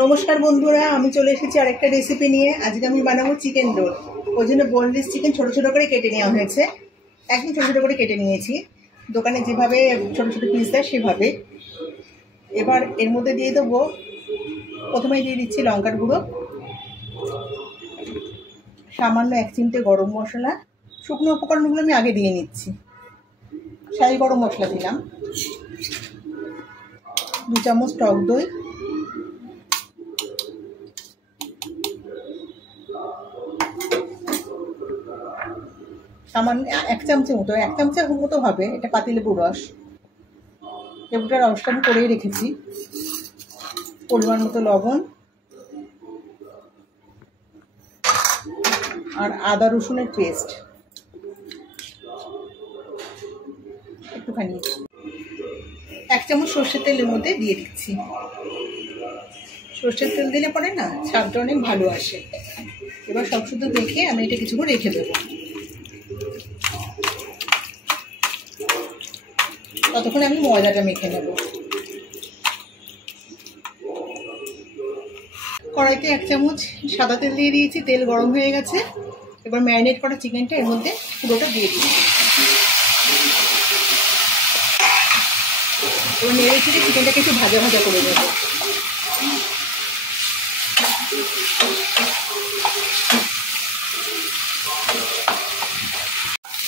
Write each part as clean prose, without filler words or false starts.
নমস্কার বন্ধুরা, আমি চলে এসেছি আরেকটা রেসিপি নিয়ে। আজকে আমি বানাবো চিকেন রোল। ওই জন্য বোনলেস চিকেন ছোট ছোট করে কেটে নেওয়া হয়েছে। একদম ছোট ছোট করে কেটে নিয়েছি, দোকানে যেভাবে ছোট ছোট পিস দেয় সেভাবে। এবার এর মধ্যে দিয়ে দেবো, প্রথমেই দিয়ে দিচ্ছি লঙ্কার গুঁড়ো, সামান্য 1 চিমটে গরম মশলা। শুকনো উপকরণগুলো আমি আগে দিয়ে নিচ্ছি। শাহি গরম মশলা দিলাম, 2 চামচ টক দই, সামান্য 1 চামচের মতো, 1 চামচের মতো হবে এটা পাতিলেবুর রস। লেবুটার রসটা আমি করেই রেখেছি। পরিমাণ মতো লবণ আর আদা রসুনের পেস্ট একটুখানি, 1 চামচ সর্ষের তেলের মধ্যে দিয়ে দিচ্ছি। সর্ষের তেল দিলে পরে না স্বাদটা অনেক ভালো আসে। এবার সব শুধু দেখে আমি এটা কিছুক্ষণ রেখে দেবো। ততক্ষণ আমি ময়দাটা মেখে নেব। কড়াইতে 1 চামচ সাদা তেল দিয়ে দিয়েছি, তেল গরম হয়ে গেছে। এবার ম্যারিনেট করা চিকেনটা এর মধ্যে পুরোটা দিয়ে দিচ্ছি। এবার নেড়ে চেড়ে চিকেনটাকে একটু ভাজা ভাজা করে দেব।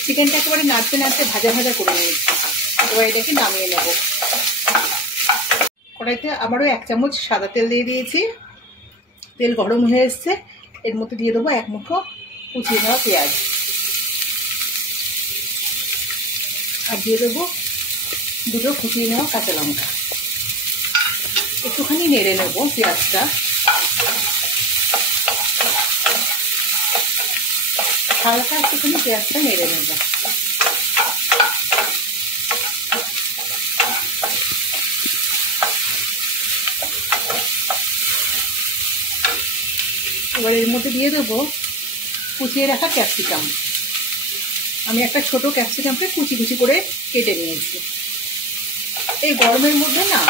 চিকেনটা একেবারে নাড়তে নাড়তে ভাজা ভাজা করে নিয়েছি। এবার এটাকে নামিয়ে নেব। কড়াইতে আবারও 1 চামচ সাদা তেল দিয়ে দিয়েছি, তেল গরম হয়ে এসছে। এর মধ্যে দিয়ে দেবো 1 মুঠো কুচিয়ে নেওয়া পেঁয়াজ, আর দিয়ে দেবো 2টো কুচিয়ে নেওয়া কাঁচা লঙ্কা। একটুখানি নেড়ে নেব পেঁয়াজটা। হালকা একটুখানি পেঁয়াজটা নেড়ে নেব। এবার এর মধ্যে দিয়ে দেবো কুচিয়ে রাখা ক্যাপসিকাম। আমি একটা ছোট ক্যাপসিকামকে কুচি কুচি করে কেটে নিয়েছি। এই গরমের মধ্যে না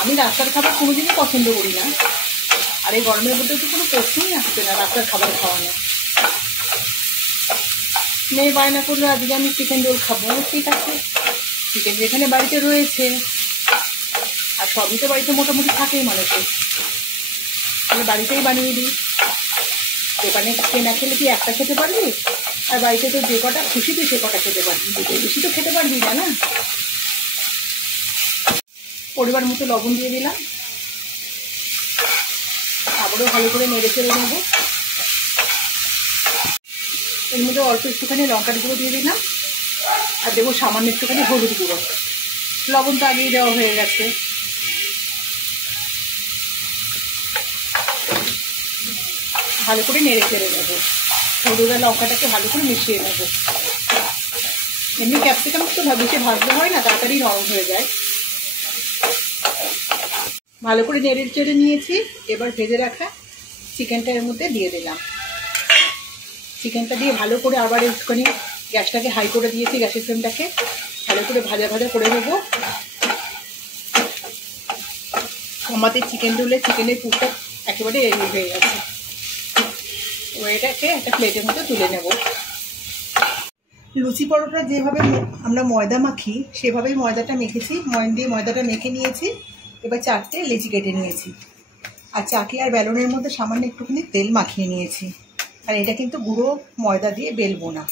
আমি রাস্তার খাবার কোনোদিনই পছন্দ করি না, আর এই গরমের মধ্যে তো কোনো প্রশ্নই আসছে না রাস্তার খাবার খাওয়ানো। মেয়ে বায়না করলো আজকে আমি চিকেন রোল খাবো। ঠিক আছে, চিকেন যেখানে বাড়িতে রয়েছে, আর সবই তো বাড়িতে মোটামুটি থাকেই মানুষের, তাহলে বাড়িতেই বানিয়ে দিই। দোকানে কেনা খেলে কি একটা খেতে পারবি? আর বাড়িতে তো যে কটা খুশি তুই সে কটা খেতে পারবি, বেশি তো খেতে পারবি না। না, পরিমাণ মতো লবণ দিয়ে দিলাম। আবারও ভালো করে নেড়ে চেড়ে নেব। এর মধ্যে অল্প একটুখানি লঙ্কার গুঁড়ো দিয়ে দিলাম, আর দেবো সামান্য একটুখানি হলুদ গুঁড়ো। লবণ তো আগেই দেওয়া হয়ে গেছে। ভালো করে নেড়ে চেড়ে নেব। হলুদ আর লঙ্কাটাকে ভালো করে মিশিয়ে নেব। এমনি ক্যাপসিকাম তো বেশি ভাজতে হয় না, তাড়াতাড়ি নরম হয়ে যায়। ভালো করে নেড়ে চেড়ে নিয়েছি। এবার ভেজে রাখা চিকেনটা এর মধ্যে দিয়ে দিলাম। চিকেনটা দিয়ে ভালো করে আবার একটুখানি গ্যাসটাকে হাই করে দিয়েছি, গ্যাসের ফ্লেমটাকে ভালো করে ভাজা ভাজা করে নেব। আমাদের চিকেন রোলে চিকেনের পুরটা একেবারে রেডি হয়ে গেছে। এবার এটাকে একটা প্লেটের মধ্যে তুলে নেব। লুচি পরোটা যেভাবে আমরা ময়দা মাখি সেভাবেই ময়দাটা মেখেছি। ময়ন দিয়ে ময়দাটা মেখে নিয়েছি। এবার 4টে লেচি কেটে নিয়েছি, আর চাকি আর বেলনের মধ্যে সামান্য একটুখানি তেল মাখিয়ে নিয়েছি। আর এটা কিন্তু গুঁড়ো ময়দা দিয়ে বেলবো না,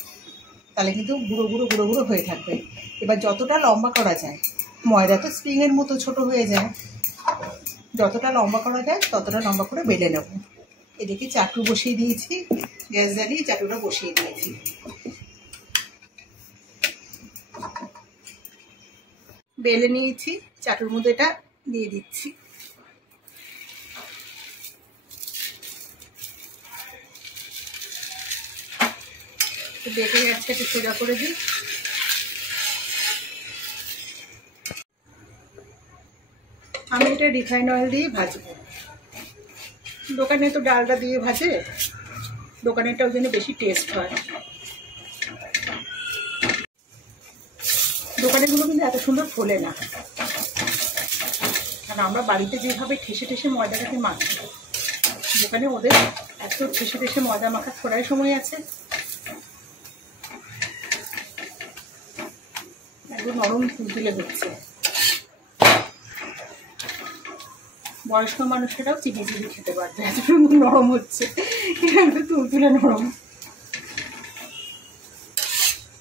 তাহলে কিন্তু গুঁড়ো গুঁড়ো গুঁড়ো গুঁড়ো হয়ে থাকবে। এবার যতটা লম্বা করা যায়, ময়দা তো স্প্রিংয়ের মতো ছোট হয়ে যায়, যতটা লম্বা করা যায় ততটা লম্বা করে বেলে নেব। এদিকে চাটু বসিয়ে দিয়েছি, গ্যাস জ্বালিয়ে চাটুটা বসিয়ে দিয়েছি। বেলে নিয়েছি, চাটুর মধ্যে এটা দিয়ে দিচ্ছি। বেটে যাচ্ছে, একটু সোজা করে দিই। আমি এটা রিফাইন অয়েল দিয়ে ভাজবো। দোকানে তো ডালটা দিয়ে ভাজে, দোকানেরটা ওই জন্য বেশি টেস্ট হয়। দোকানেরগুলো কিন্তু এত সুন্দর ফোলে না, আর আমরা বাড়িতে যেভাবে ঠেসে ঠেসে ময়দাটাকে মাখি, যেখানে ওদের এত ঠেসে ঠেসে ময়দা মাখার থোড়াই সময় আছে। একদম নরম তুলতুলে হচ্ছে। বয়স্ক মানুষেরাও চিবিয়ে চিবিয়ে খেতে পারবে, এতটুকু নরম হচ্ছে, একটু তুলতুলে নরম।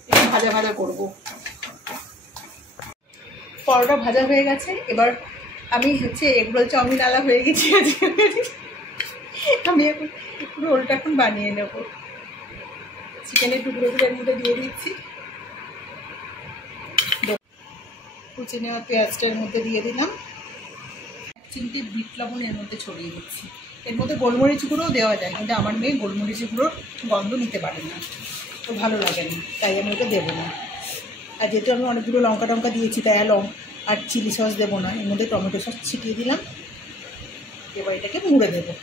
একটু ভাজা ভাজা করবো। পরোটা ভাজা হয়ে গেছে। এবার আমি হচ্ছে এগরোল চাউমিন আলা হয়ে গেছি আজকে। আমি এখন রোলটা এখন বানিয়ে নেব। চিকেনের টুকরোগুলোর মধ্যে দিয়ে দিচ্ছি, কুচি নেওয়া পেঁয়াজটার মধ্যে দিয়ে দিলাম, 1 চিমটি বিট লবণ এর মধ্যে ছড়িয়ে দিচ্ছি। এর মধ্যে গোলমরিচ গুঁড়োও দেওয়া যায়, কিন্তু আমার মেয়ে গোলমরিচ গুঁড়োর গন্ধ নিতে পারে না, তো ভালো লাগে না, তাই আমি ওটা দেবো না। আর যেহেতু আমি অনেকগুলো লঙ্কা টঙ্কা দিয়েছি, তাই আর চিলি সস দেবো না, এর মধ্যে টমেটো সস ছিটিয়ে দিলাম। এবার এটাকে মুড়ে দেবো।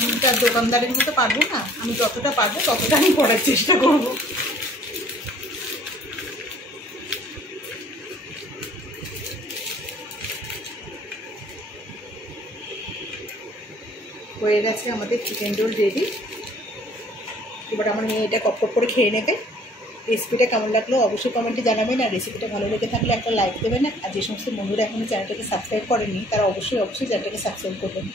আমি তো আর দোকানদারের মতো পারবো না, আমি যতটা পারবো ততটা আমি করার চেষ্টা করবো। হয়ে গেছে আমাদের চিকেন রোল রেডি। এবার আমার মেয়ে এটা কপ করে খেয়ে নেবে। রেসিপিটা কেমন লাগলো অবশ্যই কমেন্টে জানাবেন, আর রেসিপিটা ভালো লেগে থাকলে একটা লাইক দেবেন। আর যে সমস্ত বন্ধুরা এখনো চ্যানেলটাকে সাবস্ক্রাইব করেনি, তারা অবশ্যই চ্যানেলটাকে সাবস্ক্রাইব করবেন।